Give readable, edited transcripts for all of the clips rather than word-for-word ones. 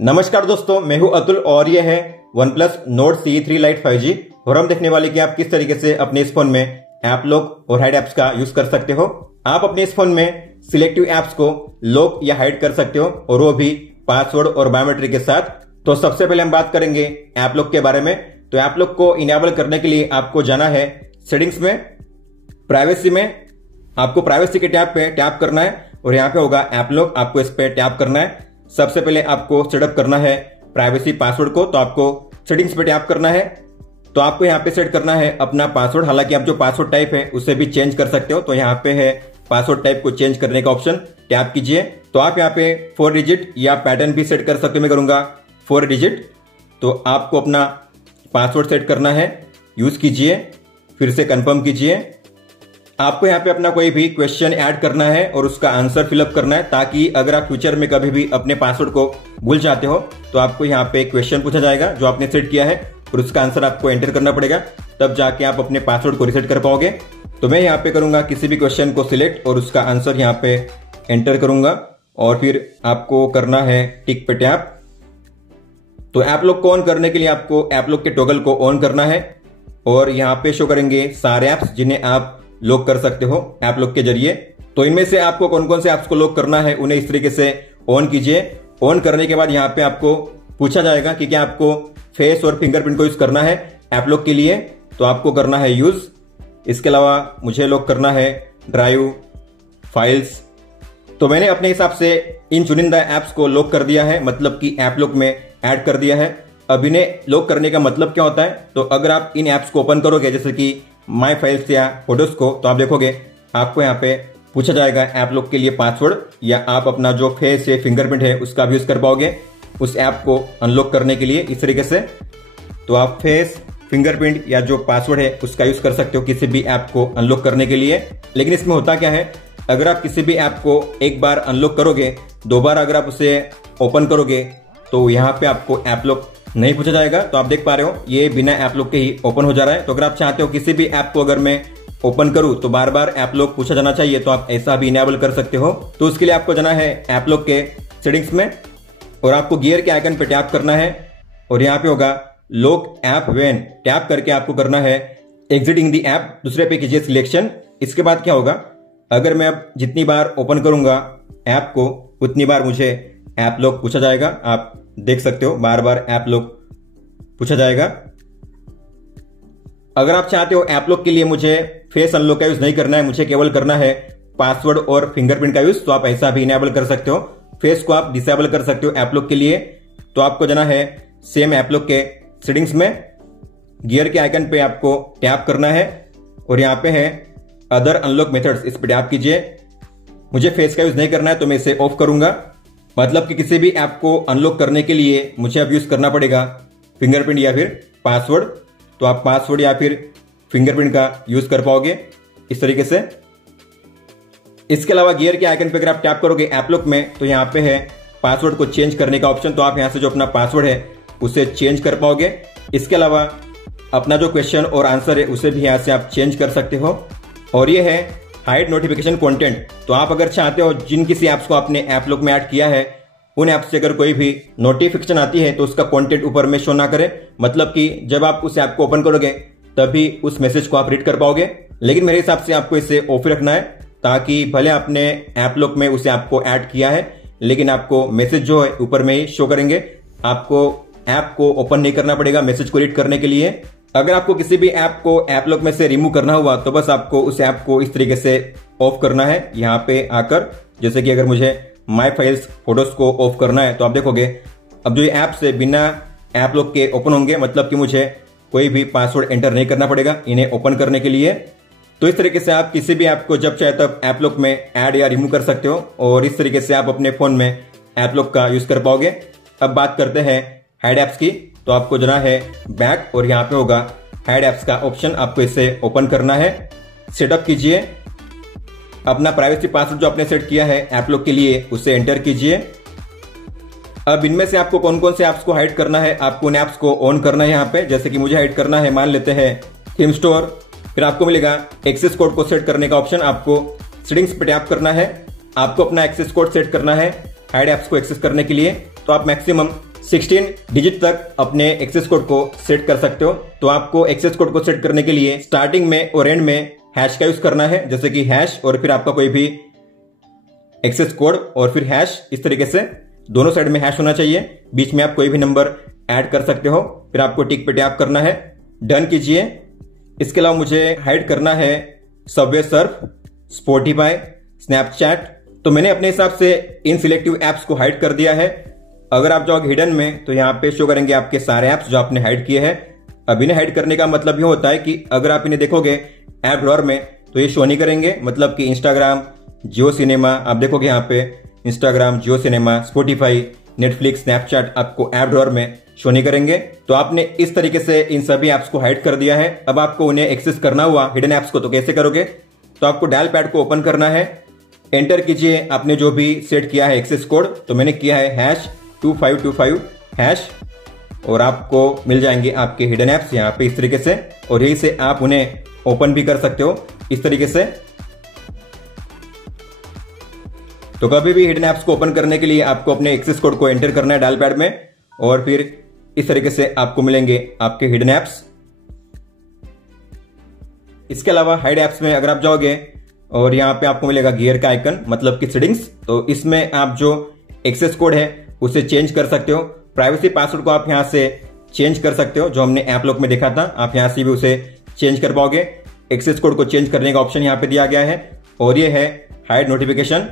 नमस्कार दोस्तों, मैं हूं अतुल और ये है OnePlus Nord CE3 Lite 5G और हम देखने वाले कि आप किस तरीके से अपने इस फोन में ऐप लॉक और हाइड ऐप्स का यूज कर सकते हो। आप अपने इस फोन में सिलेक्टिव ऐप्स को लॉक या हाइड कर सकते हो और वो भी पासवर्ड और बायोमेट्रिक के साथ। तो सबसे पहले हम बात करेंगे ऐप लॉक के बारे में। तो ऐप लॉक को इनेबल करने के लिए आपको जाना है सेटिंग्स में, प्राइवेसी में। आपको प्राइवेसी के टैब पे टैप करना है और यहाँ पे होगा ऐप लॉक, आपको इस पे टैप करना है। सबसे पहले आपको सेटअप करना है प्राइवेसी पासवर्ड को, तो आपको सेटिंग्स पे टैप करना है। तो आपको यहाँ पे सेट करना है अपना पासवर्ड। हालांकि आप जो पासवर्ड टाइप है उसे भी चेंज कर सकते हो। तो यहाँ पे है पासवर्ड टाइप को चेंज करने का ऑप्शन, टैप कीजिए। तो आप यहाँ पे 4 डिजिट या पैटर्न भी सेट कर सकते हो। मैं करूंगा 4 डिजिट। तो आपको अपना पासवर्ड सेट करना है, यूज कीजिए, फिर से कंफर्म कीजिए। आपको यहाँ पे अपना कोई भी क्वेश्चन ऐड करना है और उसका आंसर फिलअप करना है, ताकि अगर आप फ्यूचर में कभी भी अपने पासवर्ड को भूल जाते हो तो आपको यहाँ पे क्वेश्चन पूछा जाएगा जो आपने सेट किया है और उसका आंसर आपको एंटर करना पड़ेगा, तब जाके आप अपने पासवर्ड को रिसेट कर पाओगे। तो मैं यहाँ पे करूंगा किसी भी क्वेश्चन को सिलेक्ट और उसका आंसर यहाँ पे एंटर करूंगा और फिर आपको करना है टिक पे टैप। तो ऐप लॉक को ऑन करने के लिए आपको ऐप लॉक के टॉगल को ऑन करना है और यहाँ पे शो करेंगे सारे ऐप्स जिन्हें आप लॉक कर सकते हो ऐप लॉक के जरिए। तो इनमें से आपको कौन कौन से ऐप्स को लॉक करना है उन्हें इस तरीके से ऑन कीजिए। ऑन करने के बाद यहाँ पे आपको पूछा जाएगा कि क्या आपको फेस और फिंगरप्रिंट को यूज करना है ऐप लॉक के लिए, तो आपको करना है यूज। इसके अलावा मुझे लॉक करना है ड्राइव, फाइल्स। तो मैंने अपने हिसाब से इन चुनिंदा ऐप्स को लॉक कर दिया है, मतलब कि ऐप लॉक में ऐड कर दिया है। अब इन्हें लॉक करने का मतलब क्या होता है, तो अगर आप इन ऐप्स को ओपन करोगे जैसे कि माई फाइल्स या फोटोज को, तो आप देखोगे आपको यहाँ पे पूछा जाएगा ऐप लॉक के लिए पासवर्ड, या आप अपना जो फेस या फिंगरप्रिंट है उसका भी यूज कर पाओगे उस ऐप को अनलॉक करने के लिए इस तरीके से। तो आप फेस, फिंगरप्रिंट या जो पासवर्ड है उसका यूज कर सकते हो किसी भी ऐप को अनलॉक करने के लिए। लेकिन इसमें होता क्या है, अगर आप किसी भी ऐप को एक बार अनलॉक करोगे, दोबारा अगर आप उसे ओपन करोगे तो यहाँ पे आपको ऐप लॉक नहीं पूछा जाएगा। तो आप देख पा रहे हो ये बिना ऐप लॉक के ही ओपन हो जा रहा है। तो अगर आप चाहते हो किसी भी ऐप को अगर मैं ओपन करूं तो बार बार ऐप लॉक पूछा जाना चाहिए, तो आप ऐसा भी इनेबल कर सकते हो। तो उसके लिए आपको जाना है ऐप लॉक के सेटिंग्स में और आपको गियर के आइकन पे टैप करना है और यहाँ पे होगा लॉक ऐप व्हेन, टैप करके आपको करना है एग्जिटिंग दी ऐप, दूसरे पे कीजिए सिलेक्शन। इसके बाद क्या होगा, अगर मैं अब जितनी बार ओपन करूंगा ऐप को उतनी बार मुझे ऐप लॉक पूछा जाएगा। आप देख सकते हो बार बार ऐप लॉक पूछा जाएगा। अगर आप चाहते हो ऐप लॉक के लिए मुझे फेस अनलॉक का यूज नहीं करना है, मुझे केवल करना है पासवर्ड और फिंगरप्रिंट का यूज, तो आप ऐसा भी इनेबल कर सकते हो। फेस को आप डिसेबल कर सकते हो ऐप लॉक के लिए। तो आपको जाना है सेम ऐप लॉक के सेटिंग्स में, गियर के आइकन पे आपको टैप करना है और यहाँ पे है अदर अनलॉक मेथड्स, इस पे टैप कीजिए। मुझे फेस का यूज नहीं करना है तो मैं इसे ऑफ करूंगा, मतलब कि किसी भी ऐप को अनलॉक करने के लिए मुझे अब यूज करना पड़ेगा फिंगरप्रिंट या फिर पासवर्ड। तो आप पासवर्ड या फिर फिंगरप्रिंट का यूज कर पाओगे इस तरीके से। इसके अलावा गियर के आइकन पे अगर आप टैप करोगे ऐप लॉक में तो यहाँ पे है पासवर्ड को चेंज करने का ऑप्शन, तो आप यहाँ से जो अपना पासवर्ड है उसे चेंज कर पाओगे। इसके अलावा अपना जो क्वेश्चन और आंसर है उसे भी यहाँ से आप चेंज कर सकते हो। और ये है हाइड नोटिफिकेशन कंटेंट। तो आप अगर चाहते हो जिन किसी ऐप्स को आपने ऐप लॉक में ऐड किया है उन ऐप से अगर कोई भी नोटिफिकेशन आती है तो उसका कंटेंट ऊपर में शो ना करे, मतलब कि जब आप उस ऐप को ओपन करोगे तभी उस मैसेज को आप रीड कर पाओगे। लेकिन मेरे हिसाब से आपको इसे ऑफ रखना है, ताकि भले आपने ऐप लॉक में उस ऐप को ऐड किया है लेकिन आपको मैसेज जो है ऊपर में ही शो करेंगे। आपको ऐप को ओपन नहीं करना पड़ेगा मैसेज को रीड करने के लिए। अगर आपको किसी भी ऐप को ऐप लॉक में से रिमूव करना हुआ तो बस आपको उस ऐप को इस तरीके से ऑफ करना है यहाँ पे आकर। जैसे कि अगर मुझे माई फाइल्स फोटोज को ऑफ करना है तो आप देखोगे अब जो ये ऐप से बिना ऐप लॉक के ओपन होंगे, मतलब कि मुझे कोई भी पासवर्ड एंटर नहीं करना पड़ेगा इन्हें ओपन करने के लिए। तो इस तरीके से आप किसी भी ऐप को जब चाहे तब ऐप लॉक में ऐड या रिमूव कर सकते हो और इस तरीके से आप अपने फोन में ऐप लॉक का यूज कर पाओगे। अब बात करते हैं हाइड ऐप्स की। तो आपको जाना है बैक और यहाँ पे होगा हाइड ऐप्स का ऑप्शन, आपको इसे ओपन करना है। सेटअप कीजिए, अपना प्राइवेसी पासवर्ड जो आपने सेट किया है ऐप लॉक के लिए उसे एंटर कीजिए। अब इनमें से आपको कौन कौन से ऐप्स को हाइड करना है, आपको उन ऐप्स को ऑन करना है यहाँ पे। जैसे कि मुझे हाइड करना है, मान लेते हैं थीम स्टोर, फिर आपको मिलेगा एक्सेस कोड को सेट करने का ऑप्शन। आपको सेटिंग्स पे टैप करना है, आपको अपना एक्सेस कोड सेट करना है हाइड ऐप्स को एक्सेस करने के लिए। तो आप मैक्सिमम 16 डिजिट तक अपने एक्सेस कोड को सेट कर सकते हो। तो आपको एक्सेस कोड को सेट करने के लिए स्टार्टिंग में और एंड में हैश का यूज करना है, जैसे कि हैश और फिर आपका कोई भी एक्सेस कोड और फिर हैश, इस तरीके से दोनों साइड में हैश होना चाहिए। बीच में आप कोई भी नंबर ऐड कर सकते हो। फिर आपको टिक पे टैप करना है, डन कीजिए। इसके अलावा मुझे हाइड करना है सबवे सर्फ, स्पॉटिफाई, स्नैपचैट। तो मैंने अपने हिसाब से इन सिलेक्टिव एप्स को हाइड कर दिया है। अगर आप जाओगे हिडन में तो यहाँ पे शो करेंगे आपके सारे एप्स जो आपने हाइड किए हैं। अब इन्हें हाइड करने का मतलब ये होता है कि अगर आप इन्हें देखोगे ऐप ड्रॉअर में तो ये शो नहीं करेंगे। मतलब कि इंस्टाग्राम, जियो सिनेमा, आप देखोगे यहाँ पे इंस्टाग्राम, जियो सिनेमा, स्पॉटिफाई, नेटफ्लिक्स, स्नैपचैट आपको ऐप ड्रॉअर में शो नहीं करेंगे। तो आपने इस तरीके से इन सभी एप्स को हाइड कर दिया है। अब आपको उन्हें एक्सेस करना हुआ हिडन एप्स को, तो कैसे करोगे? तो आपको डायल पैड को ओपन करना है, एंटर कीजिए आपने जो भी सेट किया है एक्सेस कोड। तो मैंने किया है #2525# और आपको मिल जाएंगे आपके हिडन एप्स यहाँ पे इस तरीके से। और यही से आप उन्हें ओपन भी कर सकते हो इस तरीके से। तो कभी भी हिडन एप्स को ओपन करने के लिए आपको अपने एक्सेस कोड को एंटर करना है डायल पैड में और फिर इस तरीके से आपको मिलेंगे आपके हिडन एप्स। इसके अलावा हाइड एप्स में अगर आप जाओगे और यहाँ पे आपको मिलेगा गियर का आइकन, मतलब कि सेटिंग्स। तो इसमें आप जो एक्सेस कोड है उसे चेंज कर सकते हो। प्राइवेसी पासवर्ड को आप यहाँ से चेंज कर सकते हो, जो हमने ऐप लॉक में देखा था। आप यहाँ से भी उसे चेंज कर पाओगे। एक्सेस कोड को चेंज करने का ऑप्शन यहाँ पे दिया गया है। और ये है हाइड नोटिफिकेशन,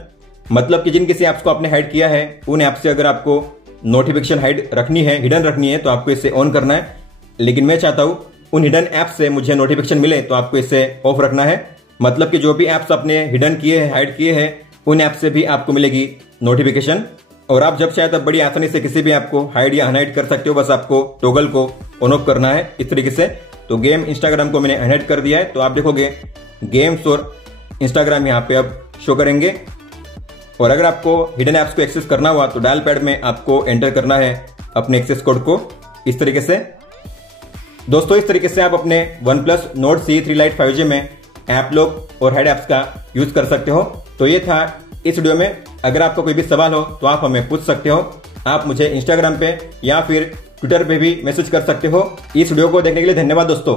मतलब कि जिन किसी ऐप्स को आपने हाइड किया है उन ऐप से अगर आपको नोटिफिकेशन हाइड रखनी है, हिडन रखनी है, तो आपको इसे ऑन करना है। लेकिन मैं चाहता हूं उन हिडन ऐप से मुझे नोटिफिकेशन मिले, तो आपको इसे ऑफ रखना है। मतलब कि जो भी ऐप्स आपने हिडन किए हैं, हाइड किए हैं, उन ऐप से भी आपको मिलेगी नोटिफिकेशन। और आप जब चाहे तब बड़ी आसानी से किसी भी ऐप को हाइड या अनहाइड कर सकते हो। बस आपको टॉगल को ऑन ऑफ करना है इस तरीके से। तो गेम, इंस्टाग्राम को मैंने अनहाइड कर दिया है। तो आप देखोगे गेम्स और इंस्टाग्राम यहाँ पे अब शो करेंगे। और अगर आपको हिडन ऐप्स को एक्सेस करना हुआ तो डायल पैड में आपको एंटर करना है अपने एक्सेस कोड को इस तरीके से। दोस्तों, इस तरीके से आप अपने OnePlus Nord CE3 Lite 5G में ऐप लॉक और हाइड ऐप्स का यूज कर सकते हो। तो ये था इस वीडियो में। अगर आपको कोई भी सवाल हो तो आप हमें पूछ सकते हो। आप मुझे इंस्टाग्राम पे या फिर ट्विटर पे भी मैसेज कर सकते हो। इस वीडियो को देखने के लिए धन्यवाद दोस्तों।